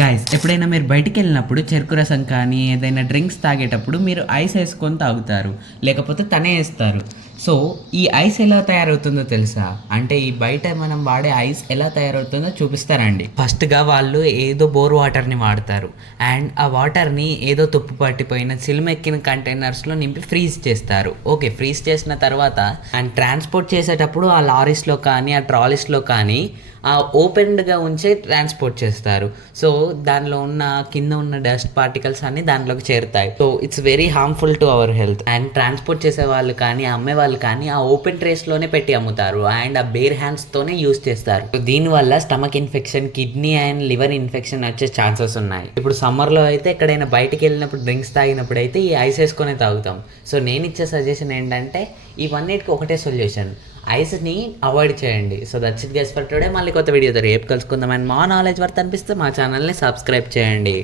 Guys ఎప్పుడైనా మీరు బయటికి వెళ్ళినప్పుడు చెరుకు రసం కానీ ఏదైనా డ్రింక్స్ తాగేటప్పుడు మీరు ఐస్ వేసుకొని తాగుతారు. లేకపోతే తనే వేస్తారు. సో ఈ ఐస్ ఎలా తయారవుతుందో తెలుసా? అంటే ఈ బయట మనం వాడే ఐస్ ఎలా తయారవుతుందో చూపిస్తారండి ఫస్ట్గా వాళ్ళు ఏదో బోర్ వాటర్ని వాడతారు. అండ్ ఆ వాటర్ని ఏదో తుప్పు పట్టిపోయిన సిల్మెక్కిన కంటైనర్స్లో నింపి ఫ్రీజ్ చేస్తారు. ఓకే ఫ్రీజ్ చేసిన తర్వాత అండ్ ట్రాన్స్పోర్ట్ చేసేటప్పుడు ఆ లారీస్లో కానీ ఆ ట్రాలీస్లో కానీ ఆ ఓపెన్డ్గా ఉంచే ట్రాన్స్పోర్ట్ చేస్తారు. సో దానిలో ఉన్న కింద ఉన్న డస్ట్ పార్టికల్స్ అన్ని దాంట్లోకి చేరుతాయి. So it's very harmful to our health. And transport చేసే వాళ్ళు కానీ అమ్మే వాళ్ళు కానీ ఆ ఓపెన్ ట్రేస్లోనే పెట్టి అమ్ముతారు అండ్ ఆ బేర్ హ్యాండ్స్తోనే యూస్ చేస్తారు. సో దీనివల్ల stomach infection kidney and liver infection వచ్చే ఛాన్సెస్ ఉన్నాయి. ఇప్పుడు సమ్మర్లో అయితే ఎక్కడైనా బయటికి వెళ్ళినప్పుడు డ్రింక్స్ తాగినప్పుడు అయితే ఈ ఐస్ వేసుకొని తాగుతాం. సో నేను ఇచ్చే సజెషన్ ఏంటంటే ఇవన్నిటికి ఒకటే సొల్యూషన్ ఐస్ని అవాయిడ్ చేయండి. So that's it guys for today మళ్ళీ కొత్త వీడియోతో రేపు కలుసుకుందాం. అండ్ మా నాలెడ్జ్ వర్త్ అనిపిస్తే మా ఛానల్ని సబ్స్క్రైబ్ చేయండి.